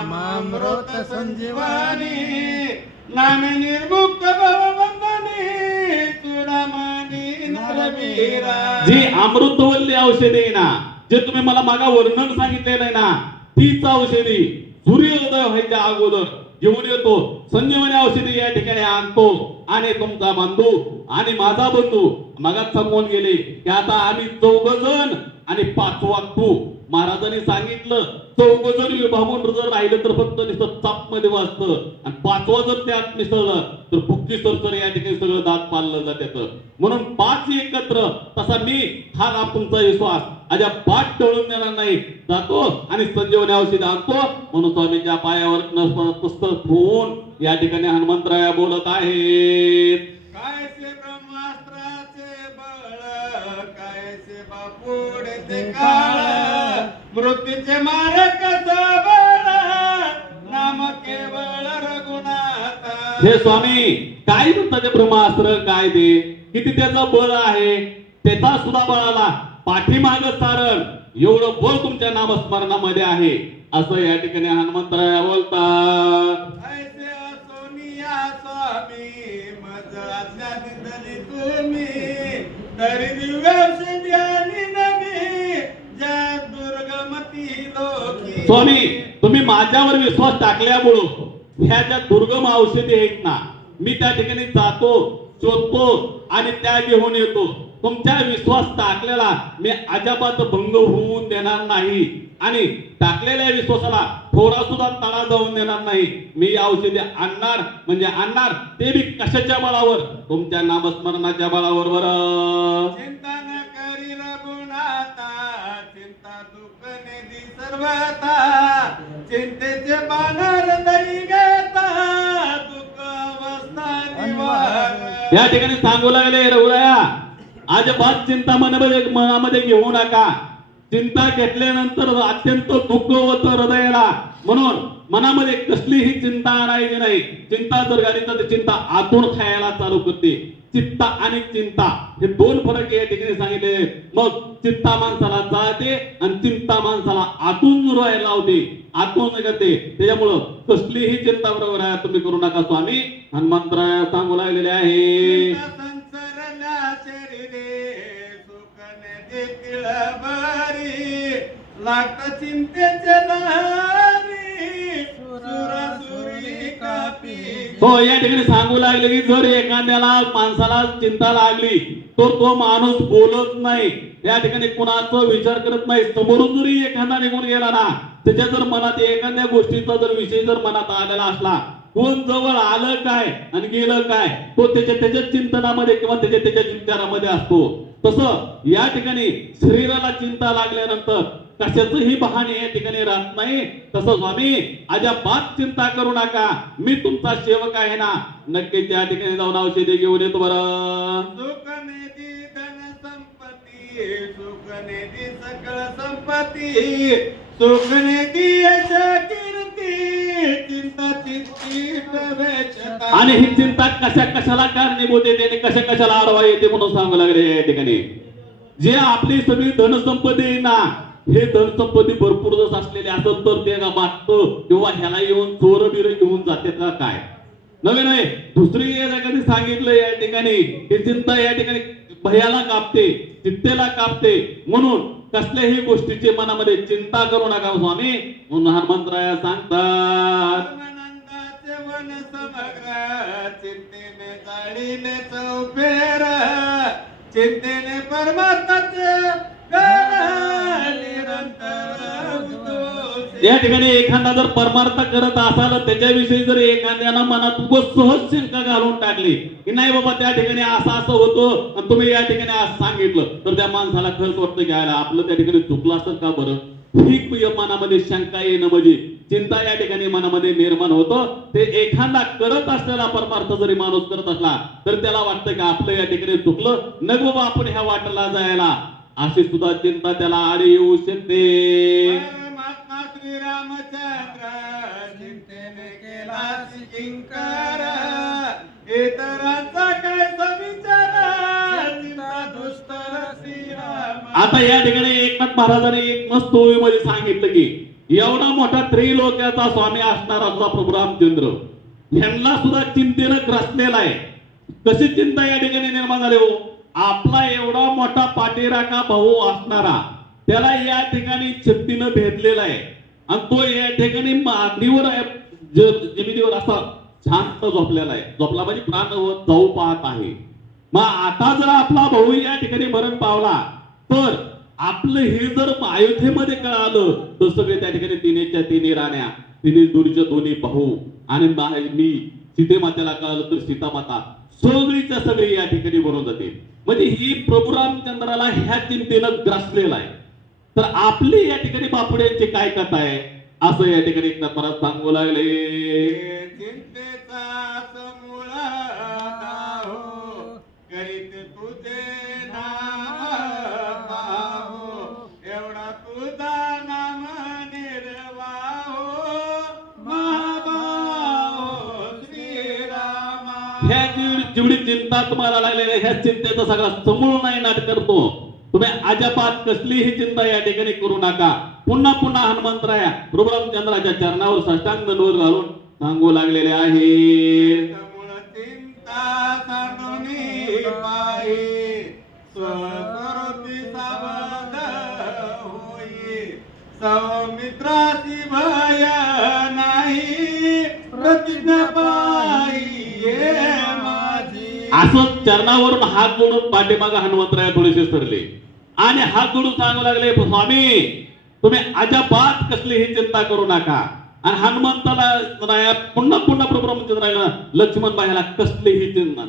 नामामृत संजीवानी नामे निर्मुक्त भवबंधनी चुडामणी नरवीरा. जी अमृतवल्ली औषधी आहे ना जे तुम्ही मला मागा वर्णन सांगितलेलं आहे ना तीच औषधी सूर्योदय व्हायच्या अगोदर घेऊन येतो. संजीवनी औषधी या ठिकाणी आणतो. आणि तुमचा बंधू आणि माझा बंधू मगात सांगून गेले की आता आम्ही चौघ जण आणि पाचवा तू महाराजांनी सांगितलं चौघ जर विभागून जर राहिलं तर फक्त नुसतं चापमध्ये वाचतं आणि पाचवा जर त्यात मिसळलं तर बुक्की सरसर या ठिकाणी सगळं दात पाळलं जाते म्हणून पाच एकत्र तसा मी हा ना तुमचा विश्वास. अजा पाठ टळून देणार नाही. जातो आणि संजीवनी औषध आणतो. म्हणून स्वामीच्या पायावर पुस्तक ठेवून या ठिकाणी हनुमंतराया बोलत आहेत. काय बापुडे ते काळ. मृत्यूचे नाम केवळ रघुनाथ. हे स्वामी काय म्हणतात ते ब्रह्मास्त्र? काय ते? किती त्याचं बळ आहे? त्याचा सुद्धा बळाला. पाठीमाग सारण एवढं बळ तुमच्या नामस्मरणामध्ये आहे. असं या ठिकाणी हनुमंतराया बोलतात. ऐसे सोनिया स्वामी मज आज्ञा दिली तुम्ही. तरी दिव्य ज्ञानी नमी जय दुर्गमती लोकी. स्वामी तुम्ही माझ्यावर विश्वास टाकल्यामुळं ह्या ज्या दुर्गम औषधी आहेत ना मी त्या ठिकाणी जातो शोधतो आणि त्या घेऊन येतो. तुमच्या विश्वास टाकलेला मी अजाबात भंग होऊन देणार नाही. आणि टाकलेल्या विश्वासाला थोडा सुद्धा तडा जाऊन देणार नाही. मी औषधी आणणार म्हणजे आणणार ते बी कशाच्या बळावर? तुमच्या नामस्मरणाच्या बळावर बरं. चिंता न करी रघुनाथा चिंता दुःख निधी सर्वता चिंतेचे बाणर दई घेता दुःख अवस्था निवार या ठिकाणी सांगू लागले रघुराया. अजिबात चिंता मनामध्ये मनामध्ये घेऊ नका. चिंता घेतल्यानंतर अत्यंत दुःख होतं हृदयाला. म्हणून मनामध्ये कसलीही चिंता आणायची नाही. चिंता जर झाली तर चिंता आतून खायला चालू करते. चित्ता आणि चिंता हे दोन फरक या ठिकाणी सांगितले. मग चित्ता माणसाला जाते आणि चिंता माणसाला आतून राहायला लावते. आतून करते त्याच्यामुळं कसलीही चिंता बरोबर आहे तुम्ही करू नका स्वामी. हनुमंतराया सांगू लागलेले आहे. देखील बरी चिंतेचे लहरी कापी. या ठिकाणी सांगू लागले की जर एखाद्याला माणसाला चिंता लागली तर तो माणूस बोलत नाही. या ठिकाणी कुणाचा विचार करत नाही. समोरून जरी एखादा निघून गेला ना त्याच्या जर मनात एखाद्या गोष्टीचा जर विषय जर मनात आलेला असला कोण जवळ आलं काय आणि गेलं काय तो त्याच्या त्याच्या चिंतनामध्ये किंवा त्याच्या त्याच्या विचारामध्ये असतो. तसं या ठिकाणी शरीराला चिंता लागल्यानंतर कशाचंही बहाणे या ठिकाणी राहत नाही. तसं स्वामी अजाबात चिंता करू नका. मी तुमचा सेवक आहे ना. नक्कीच या ठिकाणी जाऊन औषधी घेऊन येतो बरं. सुख निधी सकळ संपत्ती. सुख निधी आणि ही चिंता कशा कशाला कारणीभूत येते आणि कशा कशाला आडवा येते म्हणून सांगू लागले या ठिकाणी. जे आपली सगळी धनसंपत्ती ना हे धनसंपत्ती भरपूर जस असलेली असत तर ते का मागतं? ह्याला येऊन चोर बिर घेऊन जाते का काय? नव्हे नव्हे. दुसरी या ठिकाणी सांगितलं या ठिकाणी ही चिंता या ठिकाणी भयाला कापते चित्तेला कापते. म्हणून कसल्याही गोष्टीचे मनामध्ये चिंता करू नका हो स्वामी. म्हणून हनुमंतराया सांगतात धर्मानंदाचे समग्र चिंतेने जाळीले चौफेर चिंतेने परमात्माचे या ठिकाणी एखादा जर परमार्थ करत असाल त्याच्याविषयी जर एखाद्यानं मनात सहज शंका घालून टाकली की नाही बाबा त्या ठिकाणी असं असं होतं आणि तुम्ही या ठिकाणी असं सांगितलं तर त्या माणसाला खर्च वाटतं घ्यायला आपलं त्या ठिकाणी चुकलं असतं का बरं? ही मनामध्ये शंका येणं म्हणजे चिंता या ठिकाणी मनामध्ये निर्माण होतं. ते एखादा करत असलेला परमार्थ जरी माणूस करत असला तर त्याला वाटतं की आपलं या ठिकाणी चुकलं. न बाबा आपण ह्या वाटला जायला. अशी सुद्धा चिंता त्याला आडी येऊ शकते. आता या ठिकाणी एकनाथ महाराजांनी एक मस्त ओळीमध्ये सांगितलं की एवढा मोठा त्रैलोक्याचा स्वामी असणारा सुद्धा प्रभू रामचंद्र ह्यांना सुद्धा चिंतेनं ग्रसलेला आहे. कशी चिंता या ठिकाणी निर्माण झाली हो? आपला एवढा मोठा पाठीराखा भाऊ असणारा त्याला या ठिकाणी चिंतीनं भेदलेला आहे. आणि तो या ठिकाणी मागणीवर आहे, ज- जमिनीवर असा शांत झोपलेला आहे. झोपला म्हणजे प्राण जाऊ पाहत आहे. मग आता जर आपला भाऊ या ठिकाणी मरण पावला तर आपलं हे जर अयोध्येमध्ये कळालं तर सगळे त्या ठिकाणी तिनेच्या तिन्ही राण्या तिने दोन्हीच्या दोन्ही भाऊ आणि मी सीतेमातेला कळालं तर सीतामाता सगळीच्या सगळी या ठिकाणी बनवून जाते. म्हणजे ही प्रभू रामचंद्राला ह्या चिंतेनं ग्रासलेला आहे. तर आपली या ठिकाणी बापुड्यांचे काय कथा आहे? असं या ठिकाणी एकदा परत सांगू लागले. जेवढी चिंता तुम्हाला लागलेली आहे, ह्या चिंतेचा सगळा समूळ नाही नाट करतो. तुम्ही अजापात कसलीही चिंता या ठिकाणी करू नका. पुन्हा पुन्हा हनुमंतराया प्रभू चरणावर साष्टांग दंडवत घालून सांगू लागलेले आहे. समूळ चिंता सौमित्राची नाही प्रतिज्ञा असं चरणावरून हात जोडून पाठीमागे हनुमंतराय थोडेसे सरले. आणि हात जोडून सांगू लागले स्वामी तुम्ही अजाबात कसलीही चिंता करू नका. आणि हनुमंताला पुन्हा पुन्हा प्रभू राहिलं लक्ष्मण बाईला कसलीही चिंता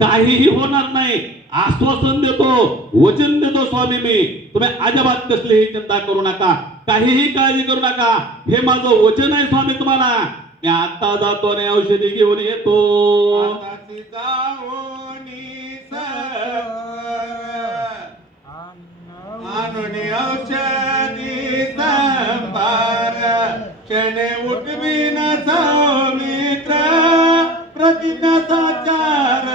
काहीही होणार नाही. आश्वासन देतो वचन देतो स्वामी मी. तुम्ही अजाबात कसलीही चिंता करू नका. काहीही काळजी करू नका. हे माझं वचन आहे स्वामी तुम्हाला. मी आता जातो आणि औषधी घेऊन येतो. आताची जाऊनी सर. आणून औषधी संभार. क्षणे उठवीन सौमित्र. प्रतिज्ञा साचार.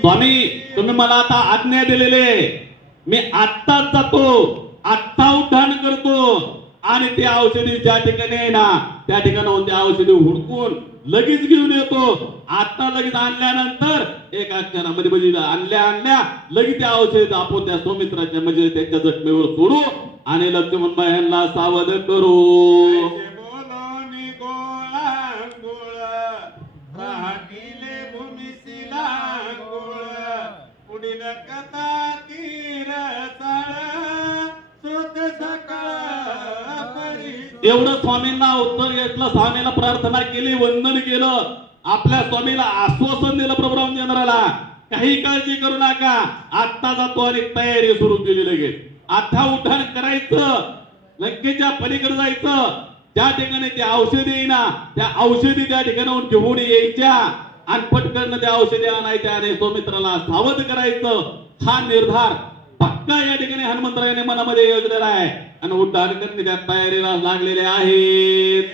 स्वामी तुम्ही मला आता आज्ञा दिलेले मी आत्ताच जातो. आत्ता उड्डाण करतो. आणि ते औषधी ज्या ठिकाणी आहे ना त्या ठिकाणाहून ते औषधी हुडकून लगेच घेऊन येतो. आता लगेच आणल्यानंतर एका क्षणामध्ये म्हणजे आणल्या आणल्या लगेच त्या औषध आपण त्या सौमित्राच्या म्हणजे त्यांच्या जखमेवर सोडू आणि लक्ष्मण यांना सावध करू. ऐसे बोलोनी भूमिशीला एवढं स्वामींना उत्तर घेतलं स्वामीला प्रार्थना केली वंदन केलं. आपल्या स्वामीला आश्वासन दिलं प्रभुराम चंद्राला काही काळजी करू नका. आत्ता जातो आणि तयारी सुरू केली लगेच. आता उठाण करायचं. लंकेच्या पलीकडे जायचं. त्या ठिकाणी ते औषधी येईना. त्या औषधी त्या ठिकाणाहून घेऊन यायच्या. आणि पटकन त्या औषधी आणायच्या आणि स्वामित्राला सावध करायचं. हा निर्धार पक्का या ठिकाणी हनुमंतरायाने मनामध्ये योजलेला आहे. आणि उड्डाण करण्याच्या तयारीला लागलेले आहेत.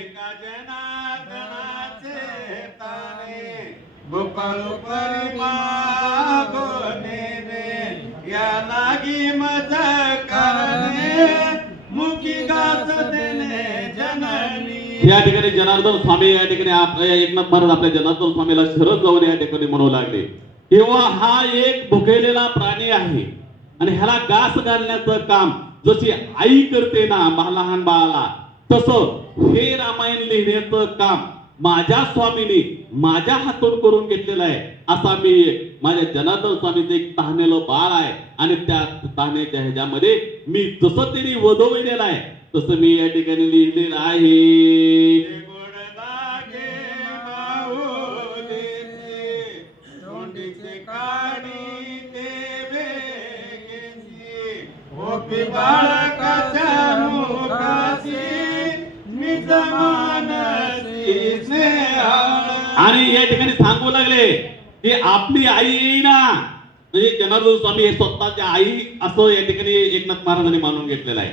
परिमागोने या लागी मज करणे मुखी घास देणे जननी. या ठिकाणी जनार्दन स्वामी या ठिकाणी आपल्या एकनाथ महाराज आपल्या जनार्दन स्वामीला शरद जाऊन या ठिकाणी म्हणू लागले. तेव्हा हा एक भुकेलेला प्राणी आहे. आणि ह्याला घास घालण्याचं काम जशी आई करते ना बा- लहान बाळाला तसं हे रामायण लिहिण्याचं काम माझ्या स्वामीने माझ्या हातून करून घेतलेलं आहे. असा मी माझ्या जनार्दन स्वामीचं एक तहानेलं बाळ आहे. आणि त्या तहानेच्या ह्याच्यामध्ये मी जसं त्यांनी वधविलेलं आहे तसं मी या ठिकाणी लिहिलेलं आहे. बाळकाच्या निज मानसी आणि या ठिकाणी सांगू लागले की आपली आई ना. म्हणजे जनार्दन स्वामी हे स्वतःच्या आई असं या ठिकाणी एकनाथ महाराजांनी मानून घेतलेलं आहे.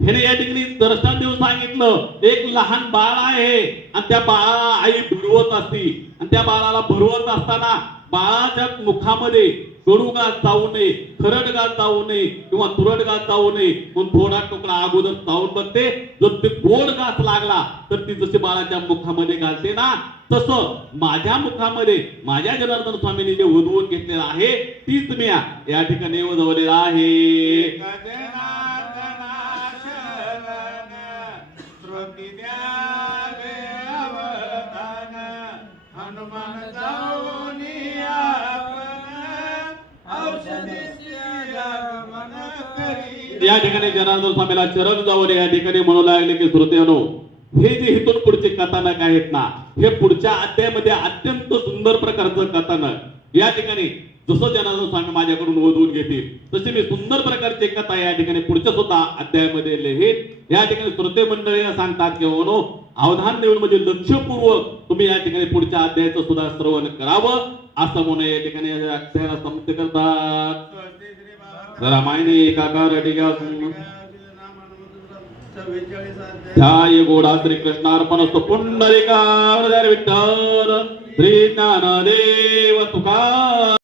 ह्याने या ठिकाणी दर्शन देऊन सांगितलं एक लहान बाळ आहे आणि त्या बाळाला आई भरवत असती. आणि त्या बाळाला भरवत असताना बाळाच्या मुखामध्ये कडू घास चावू नये खरड घास चावू नये किंवा तुरट घास चावू नये म्हणून थोडा तुकडा अगोदर जाऊन बघते. जर ते गोड घास लागला तर ती जशी बाळाच्या मुखामध्ये घालते ना तसं माझ्या मुखामध्ये माझ्या जनार्दन स्वामींनी जे उधवून घेतलेलं आहे तीच मी या ठिकाणी उजवलेलं आहे. या ठिकाणी जनार्दन स्वामीला चरण जाऊन या ठिकाणी म्हणू लागले की श्रोत्यानो हे जे हिथून पुढचे कथानक आहेत ना हे पुढच्या अध्यायामध्ये अत्यंत सुंदर प्रकारचं कथानक. या ठिकाणी जसं जनार्दन स्वामी माझ्याकडून ओढवून घेतील तसे मी सुंदर प्रकारची कथा या ठिकाणी पुढच्या सुद्धा अध्यायामध्ये लिहित या ठिकाणी श्रोते मंडळी सांगतात की ओनो अवधान देऊन म्हणजे लक्षपूर्वक तुम्ही या ठिकाणी पुढच्या अध्यायाचं सुद्धा श्रवण करावं. असं म्हणून या ठिकाणी अध्यायाला समाप्त करतात. రమాయణ ఏకాకారడిగా ధ్యాయ గూఢ శ్రీ కృష్ణార్పణస్తు పుండరికారధర విఠార శ్రీ జ్ఞానదేవ తుకా